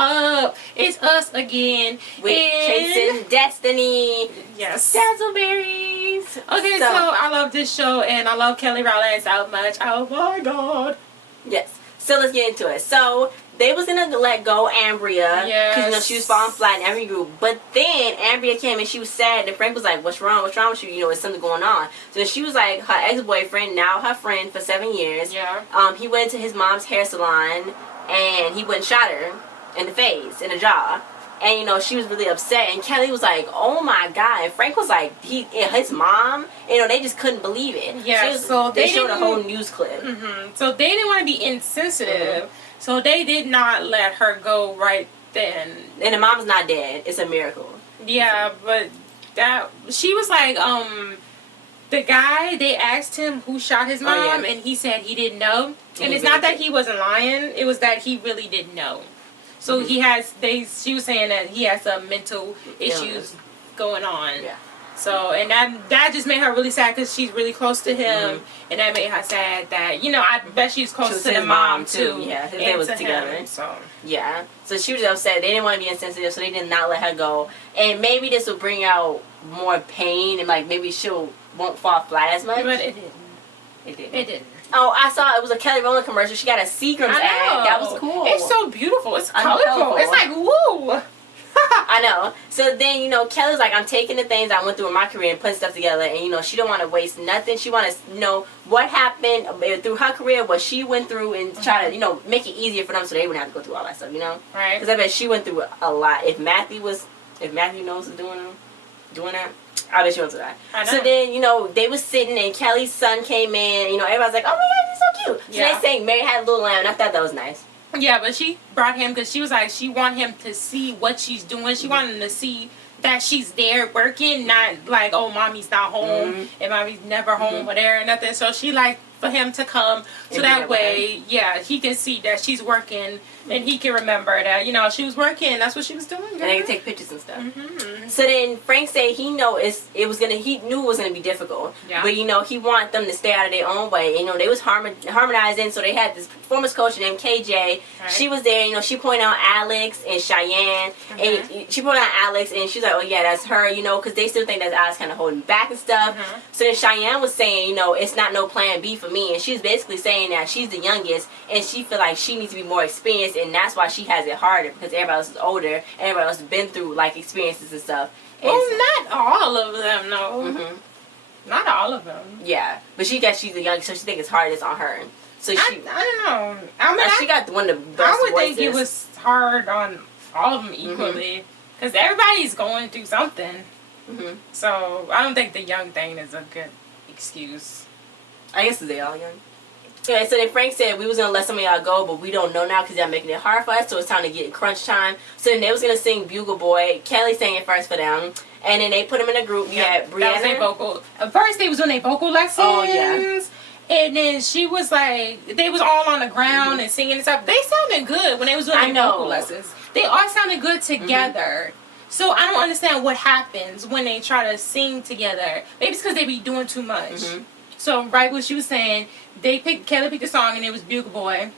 up? It's us again. With Chasing Destiny. Yes. Dazzleberries. Okay, so I love this show, and I love Kelly Rowland so much. Oh my god. Yes. So let's get into it. So they was gonna let go Ambria because she was falling flat in every group. But then Ambria came and she was sad. And Frank was like, "What's wrong? What's wrong with you? Is something going on?" So she was like, her ex-boyfriend, now her friend for 7 years. Yeah. He went to his mom's hair salon and he went and shot her in the face, in the jaw. And she was really upset, and Kelly was like, "Oh my god!" And Frank was like, his mom, they just couldn't believe it. Yeah, so they showed a whole news clip. So they didn't want to be insensitive, so they did not let her go right then. And the mom's not dead. It's a miracle. Yeah, but she was like, the guy, they asked him who shot his mom, and he said he didn't know. And it's not that he wasn't lying; it was that he really didn't know. So she was saying that he has some mental issues going on. Yeah. So, and that just made her really sad because she's really close to him, and that made her sad that, I bet she's close to the mom too. Yeah, they was together. So. Yeah. So she was upset. They didn't want to be insensitive, so they did not let her go. And maybe this will bring out more pain, and maybe won't fall flat as much. But it didn't. It didn't. Oh, I saw it was a Kelly Rowland commercial. She got a Seagram's ad. That was cool. It's so beautiful. It's colorful. It's like, woo. I know. So then, Kelly's like, I'm taking the things I went through in my career and putting stuff together. And, she don't want to waste nothing. She want to know what happened through her career, what she went through, and try to, make it easier for them so they wouldn't have to go through all that stuff, Right. Because I bet she went through a lot. If Matthew knows doing that, I bet she went through that. I know. So then, they was sitting and Kelly's son came in. Everybody's like, oh my God, he's so cute. So they sang Mary Had a Little Lamb, and I thought that was nice. Yeah, but she brought him because she was like, she want him to see what she's doing. She wanted him to see that she's there working, not like, oh, mommy's not home and mommy's never home, whatever, nothing. So she like for him to come so that way, he can see that she's working and he can remember that, she was working. That's what she was doing. Girl. And they can take pictures and stuff. So then Frank said he knew he knew it was gonna be difficult. Yeah. But he wanted them to stay out of their own way. They was harmonizing, so they had this performance coach named KJ. Right. She was there, she pointed out Alex and Cheyenne. And she pointed out Alex and she's like, oh yeah, that's her, because they still think that Alex kinda holding back and stuff. So then Cheyenne was saying, it's not no plan B for me, and she's basically saying that she's the youngest and she feel like she needs to be more experienced, and that's why she has it harder because everybody else is older and everybody else has been through experiences and stuff. And well, not all of them, no. Not all of them. Yeah, but she's the youngest, so she thinks it's hardest on her. So I don't know. I mean, she got one of the best I would voices. think it was hard on all of them equally because everybody's going through something. So I don't think the young thing is a good excuse. I guess they all young. Okay, so then Frank said we was going to let some of y'all go, but we don't know now because y'all making it hard for us, so it's time to get in crunch time. So then they was going to sing Bugle Boy. Kelly sang it first for them. And then they put them in a group. You had Brianna. That was their vocal. At first they was doing their vocal lessons. Oh, yeah. And then she was like, they was all on the ground and singing and stuff. They sounded good when they was doing their vocal lessons. They all sounded good together. So I don't understand what happens when they try to sing together. Maybe it's because they be doing too much. So right what she was saying, Kelly picked a song and it was Bugle Boy.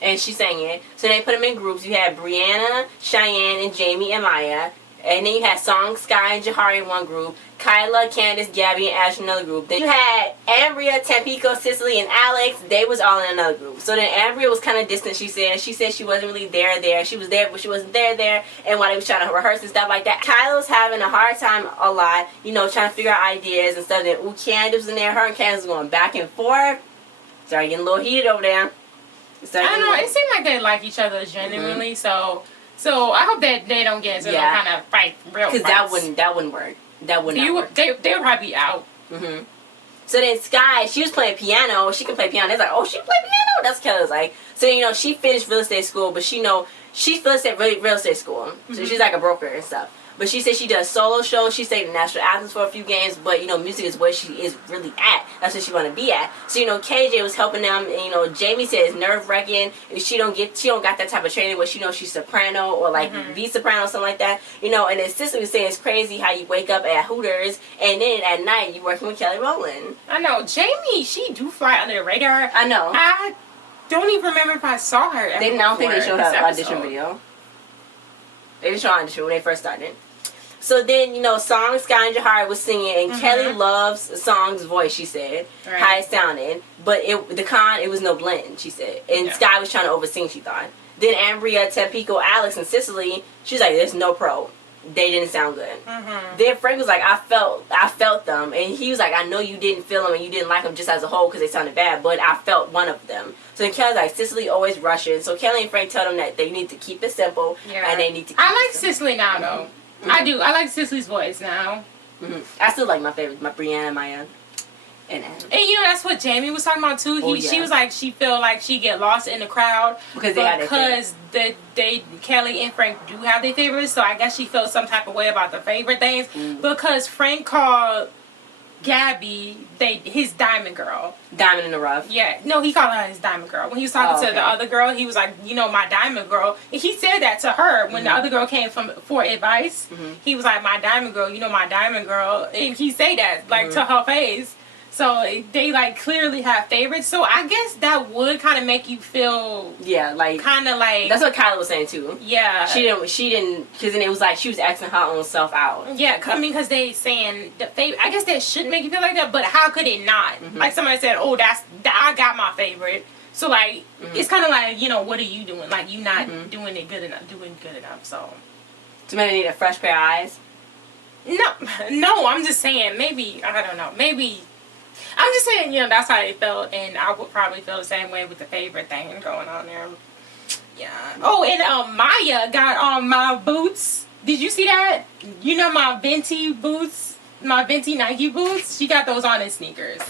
And she sang it. So they put them in groups. You had Brianna, Cheyenne, and Jamie and Maya. And then you had Song, Sky, and Jahari in one group. Kyla, Candace, Gabby, and Ash in another group. Then you had Ambria, Tampico, Cicely, and Alex. They was all in another group. So then Ambria was kind of distant, she said. She said she wasn't really there. She was there, but she wasn't there. And while they was trying to rehearse and stuff like that, Kyla was having a hard time a lot, trying to figure out ideas and stuff. Then, Candace was in there. Her and Candace was going back and forth. Started getting a little heated over there. I don't know. It seemed like they like each other genuinely, So I hope that they don't get into no kind of fight, real fights. Because that wouldn't work. That would not work. They would probably be out. So then Sky, she was playing piano. She can play piano. They're like, oh, she play piano? That's Kelly's like. So then, she finished real estate school, but she's real estate school. So she's like a broker and stuff. But she said she does solo shows. She stayed in national anthems for a few games. But, music is where she is really at. That's where she want to be at. So, KJ was helping them. And, Jamie said it's nerve-wracking. If she don't got that type of training where she knows she's soprano or, the soprano or something like that. And then Cicely was saying it's crazy how you wake up at Hooters and then at night you working with Kelly Rowland. I know. Jamie, she do fly under the radar. I know. I don't even remember if I saw her. I don't think they showed her audition video. They didn't show on the show when they first started. So then, you know, Song, Sky and Jahari was singing, and Kelly loves Song's voice, she said, how it sounded. But it was no blend, she said. And Sky was trying to oversing, she thought. Then Ambria, Tampico, Alex, and Cicely, she's like, there's no pro. They didn't sound good. Then Frank was like, I felt them. And he was like, I know you didn't feel them and you didn't like them just as a whole because they sounded bad, but I felt one of them. So then Kelly's like, Cicely always rushing. So Kelly and Frank tell them that they need to keep it simple and they need to keep I like Cicely now, though. I do. I like Cicely's voice now. I still like my favorite, my Brianna, Maya, and Adam. And you know, that's what Jamie was talking about too. She was like, she feel like she get lost in the crowd because Kelly and Frank do have their favorites. So I guess she felt some type of way about the favorite things because Frank called Gabby his diamond girl. Diamond in the rough. Yeah. No, he called her his diamond girl. When he was talking to the other girl, he was like, you know, my diamond girl. And he said that to her when the other girl came for advice. He was like, my diamond girl, you know, my diamond girl. And he say that like to her face. So they like clearly have favorites. So I guess that would kind of make you feel like kind of like that's what Kyla was saying too. Yeah, she didn't because then it was like she was asking her own self out. Yeah, I mean because they saying the favorite. I guess that shouldn't make you feel like that, but how could it not? Like somebody said, oh, I got my favorite. So like it's kind of like, you know, what are you doing? Like you not doing good enough. So somebody need a fresh pair of eyes. No, I'm just saying maybe I don't know maybe. I'm just saying, you know, that's how they felt, and I would probably feel the same way with the favorite thing going on there. Yeah. Oh, and Maya got on my boots. Did you see that? You know my Venti boots, my Venti Nike boots? She got those on in sneakers.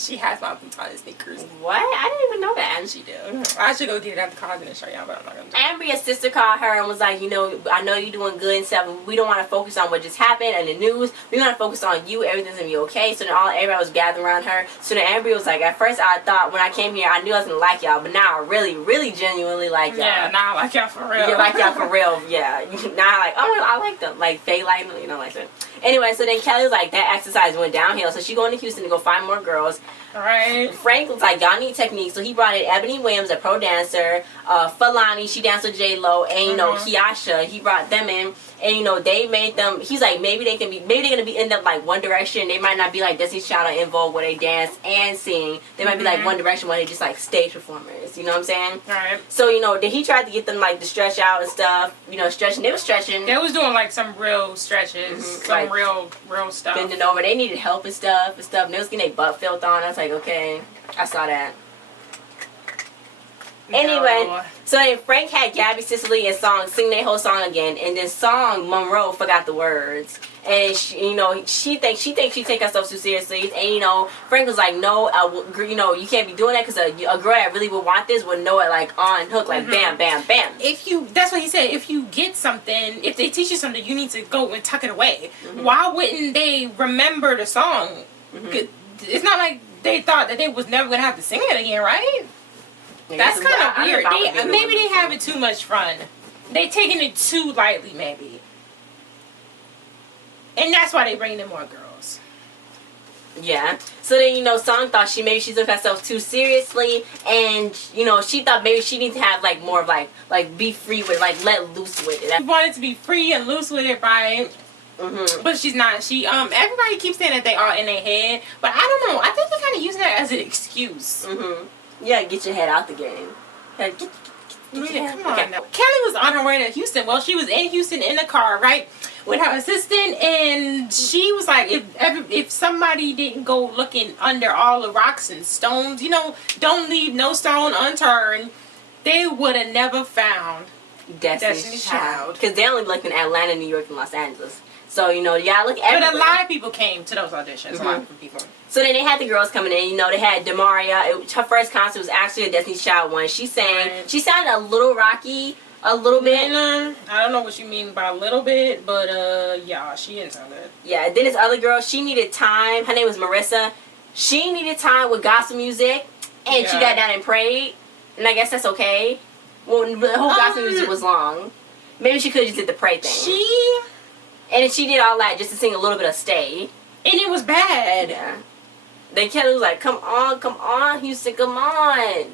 She has my boots on in sneakers. What? I didn't even know that. She did. I should go get it at the closet and show y'all, but I'm not going to. Ambria's sister called her and was like, you know, I know you're doing good and stuff, but we don't want to focus on what just happened and the news. We want to focus on you. Everything's going to be okay. So then everybody was gathering around her. So then Ambria was like, at first I thought when I came here, I knew I was going to like y'all, but now I really, really genuinely like y'all. Yeah, now I like y'all for real. Yeah, like y'all for real. Yeah. Now I like, oh, I like them. Like, they like them, you know, like that. Anyway, so then Kelly was like, that exercise went downhill. So she going to Houston to go find more girls. Right. Frank was like, y'all need technique. So he brought in Ebony Williams, a pro dancer, Falani, she danced with J-Lo, and, you know, Kiasha. He brought them in. And, you know, they made them, he's like, maybe they're going to be end up like One Direction. They might not be like Destiny's Child or In Vogue where they dance and sing. They might be like One Direction where they just like stage performers. You know what I'm saying? Right. So, you know, then he tried to get them like to stretch out and stuff. You know, stretching. They were stretching. They was doing like some real stretches. Some like, real stuff. Bending over. They needed help and stuff. And they was getting their butt filled on. I was like, okay. I saw that. Anyway, so then Frank had Gabby, Cicely, and Song sing their whole song again, and then Song Monroe forgot the words, and she thinks she take herself too seriously, and you know Frank was like, no, you know you can't be doing that because a girl that really would want this would know it like on hook, like bam, bam, bam. That's what he said. If you get something, if they teach you something, you need to go and tuck it away. Why wouldn't they remember the song? It's not like they thought that they was never gonna have to sing it again, right? That's kind of weird. Maybe they having too much fun. They taking it too lightly, maybe. And that's why they bring in more girls. Yeah. So then, you know, Song thought maybe she took herself too seriously, and you know, she thought maybe she needs to have like more of like be free with like let loose with it. She wanted to be free and loose with it, right? But she's not. Everybody keeps saying that they are in their head, but I don't know. I think they're kind of using that as an excuse. Yeah, get your head out the game. Get your head. Come on now. Kelly was on her way to Houston. Well, she was in Houston in the car, right, with her assistant, and she was like, if somebody didn't go looking under all the rocks and stones, you know, don't leave no stone unturned, they would have never found Destiny's Child. Because they only looked in Atlanta, New York, and Los Angeles. So, you know, y'all look everywhere. But a lot of people came to those auditions. A lot of people. So then they had the girls coming in. You know, they had Demaria. Her first concert was actually a Destiny's Child one. She sang. Right. She sounded a little rocky, a little bit. I don't know what you mean by a little bit, but yeah, she didn't sound good. Yeah, then this other girl, she needed time. Her name was Marissa. She needed time with gospel music, and she got down and prayed. And I guess that's okay. Well, the whole gospel music was long. Maybe she could have just did the pray thing. And then she did all that just to sing a little bit of Stay. And it was bad. Yeah. Then Kelly was like, come on, Houston, come on.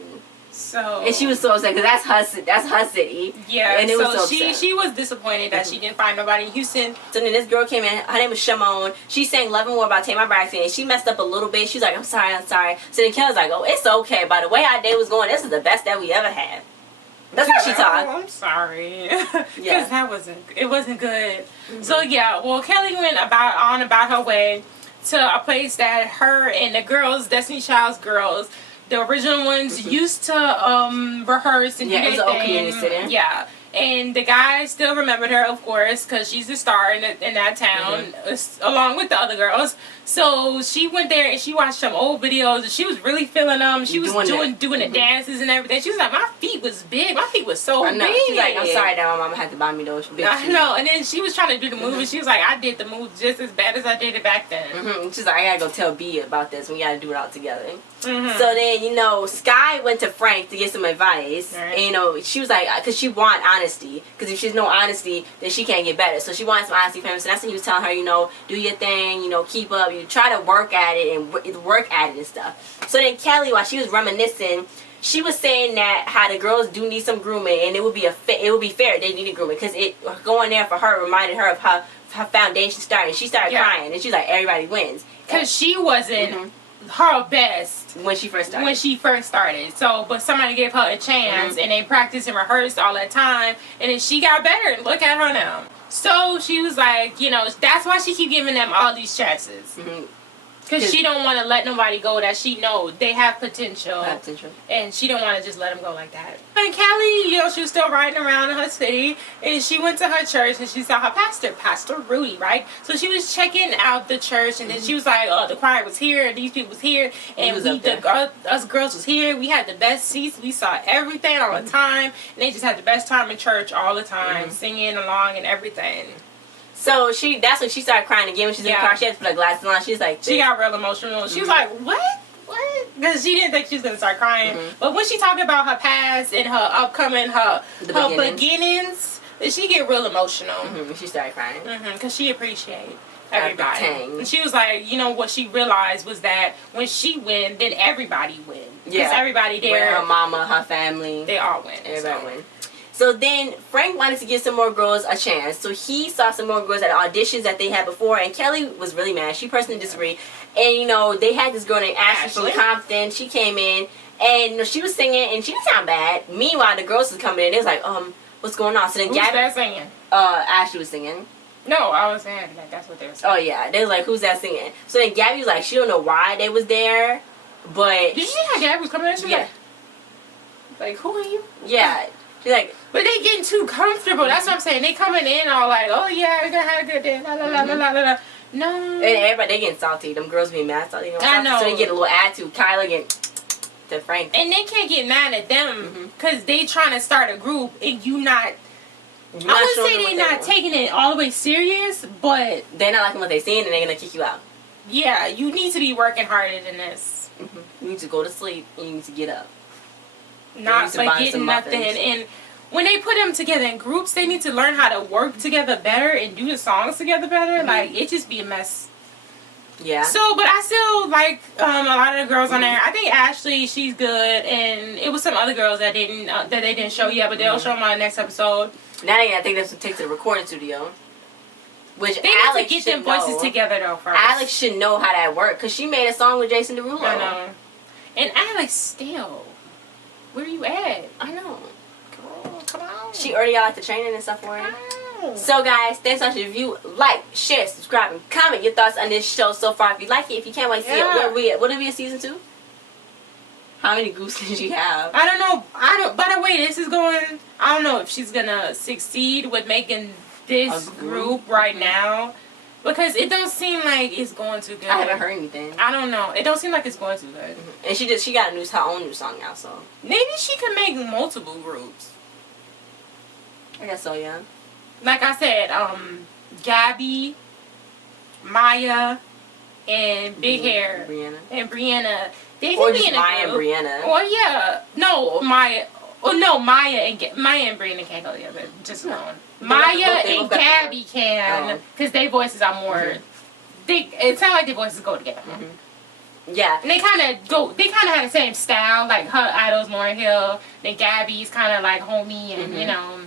So and she was so upset because that's her city. Yeah, and it was so she was disappointed that she didn't find nobody in Houston. So then this girl came in. Her name was Shimon. She sang "Love and War" by Tamar Braxton, and she messed up a little bit. She was like, "I'm sorry." So then Kelly's like, "Oh, it's okay. By the way our day was going, this is the best that we ever had." That's how she talked. Oh, I'm sorry, because it wasn't good. So yeah, well, Kelly went about her way to a place that her and the girls, Destiny Child's girls, the original ones, used to rehearse and do their thing. Old community center. Yeah. And the guy still remembered her, of course, because she's the star in that town, along with the other girls. So she went there and she watched some old videos. And she was really feeling them. She was doing the dances and everything. She was like, my feet was big. My feet was so big. She's like, I'm sorry that my mama had to buy me those big shoes. I know. And then she was trying to do the move, and she was like, I did the move just as bad as I did it back then. She's like, I gotta go tell B about this. We gotta do it all together. So then, Sky went to Frank to get some advice. Right. And, she was like, because she want honesty. Because if she's no honesty, then she can't get better. So she wants some honesty from him. So that's when he was telling her, do your thing, keep up. You try to work at it and stuff. So then Kelly, while she was reminiscing, she was saying that how the girls do need some grooming, and it would be fair if they needed grooming, because going there for her reminded her of how her foundation started. She started crying, and she's like, everybody wins. Because she wasn't her best when she first started. So, but somebody gave her a chance, and they practiced and rehearsed all that time, and then she got better. And look at her now. So she was like, that's why she keep giving them all these chances. Because she don't want to let nobody go that she know they have potential. And she don't want to just let them go like that. And Kelly, she was still riding around in her city. And she went to her church and she saw her pastor, Pastor Rudy, right? So she was checking out the church. And then she was like, oh, the choir was here. These people was here. And us girls was here. We had the best seats. We saw everything all the time. And they just had the best time in church all the time. Singing along and everything. So that's when she started crying again when she's in the car. She had to put her glasses on. She's like, she got real emotional. She was like, what? Because she didn't think she was going to start crying. But when she talked about her past and her upcoming, her beginnings, she get real emotional. She started crying. Because she appreciated everybody. And she was like, what she realized was that when she win, then everybody win. Because everybody there. Her mama, her family. They all win. Everybody win. So then Frank wanted to give some more girls a chance. So he saw some more girls at auditions that they had before, and Kelly was really mad. She personally disagreed. And they had this girl named Ashley from Compton. She came in and she was singing and she didn't sound bad. Meanwhile, the girls was coming in. They was like, what's going on? So then Who's that singing? Ashley was singing. No, I was saying that that's what they were saying. Oh yeah. They was like, who's that singing? So then Gabby was like, she don't know why they was there, but did you see how Gabby was coming in? She was like, who are you? Yeah. She's like, but they getting too comfortable. That's what I'm saying. They coming in all like, oh yeah, we're gonna have a good day. La la la la la la. No. And everybody, they getting salty. Them girls being mad salty. I know. So they get a little attitude. Kyla getting to Frank. And they can't get mad at them because they trying to start a group and you not. I wouldn't say they're not taking it all the way serious, but they're not liking what they're seeing and they're gonna kick you out. Yeah, you need to be working harder than this. You need to go to sleep and you need to get up. Not forgetting nothing. And when they put them together in groups, they need to learn how to work together better and do the songs together better. Like, it just be a mess. Yeah. So, but I still like a lot of the girls on there. I think Ashley, she's good, and it was some other girls that they didn't show yet, but they'll show them on the next episode. Now I think that's to take to the recording studio. Which they Alex need to get them voices together though first. Alex should know how that works because she made a song with Jason Derulo. I know. And Alex still, where are you at? I know. Come on. She already got like the training and stuff for it. So guys, thanks for watching. If you like, share, subscribe, and comment your thoughts on this show so far. If you like it, if you can't wait to see it, what are we at season 2? How many goose did you have? I don't know. By the way, this is going. I don't know if she's gonna succeed with making this group right now, because it don't seem like it's going too good. I haven't heard anything. I don't know. It don't seem like it's going too good. And she got her own new song now, so maybe she could make multiple groups. I guess so, yeah. Like I said, Gabby, Maya, and Big Hair, Brianna. They could be in a Maya group. And Brianna. Or yeah, no Maya. Oh no, Maya and Brianna can't go together. Just alone. Maya and Gabby can, because their voices are more. It sounds like their voices go together. Yeah. And they kind of had the same style. Like, her idol's Lauryn Hill. Then Gabby's kind of like homey and, you know.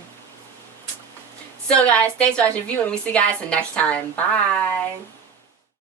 So, guys, thanks for watching the review, and we see you guys the next time. Bye.